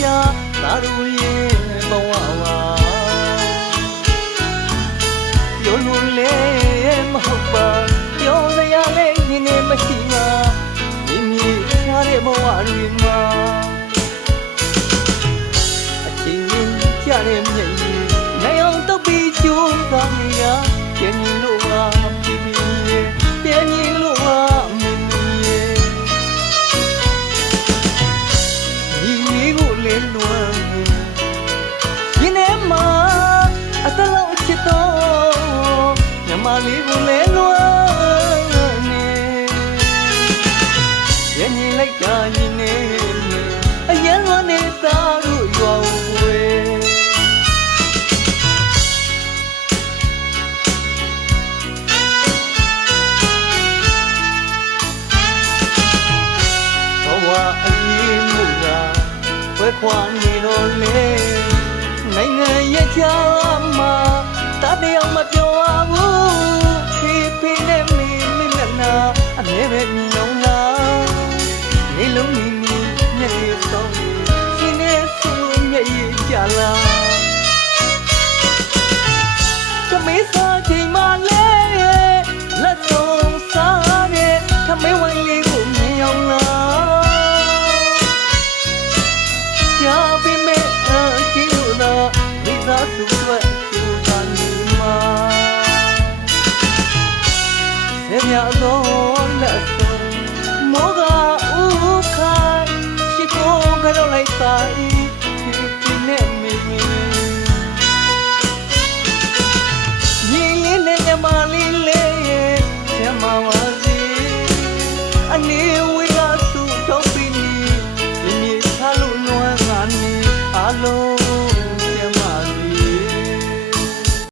ရှာသာရူရဲ့ဘဝဝါပြောလို့လဲမဟုတ်ပါပြောစရာလဲဒီနေ့မရှိပါမိမိရှားတဲ့ဘဝတွေမှာအချိန်ကြီးကြတဲ့မြတ်ကြီးနိုင်အောင်တော့ပြီးကြိုးစားနေတာပြင်းလို့ပါမိမိရဲ့ပြင်းလို့ပါမိမိရဲ့ဒီလေးကိုလဲလွမ်းဒီနေ့မှာအတလုံးချစ်တော့ညမလေးကိုလဲလွမ်းနေပြင်းလိုက်တာရင်နေအရင်လွမ်းနေသားတို့ရွာဝဲခွာနေတော့လေနိုင်ငံရဲ့ချာမှာတတယောက်မပြောရဘူးဖေးဖေးနဲ့မိမိနဲ့နာအမြဲပဲမြင်အောင်လားနေလုံးမိမိမျက်ရည်ဆုံးရှင်နေဆိုမျက်ရည်ကြလားကမေးစားချိန်မှလဲလက်ဆုံးစားတဲ့ခမေးဝိုင်းလေးကိုမြင်အောင်လားသူတို့သူကနေမှာဆေးမြတော့လက်ဆုံးမောကဥခိုင်ရှိကိုကတော့လိုက်ပါဒီနဲ့မီညီလေးနဲ့ညမလေးလေးညမပါစီအနေ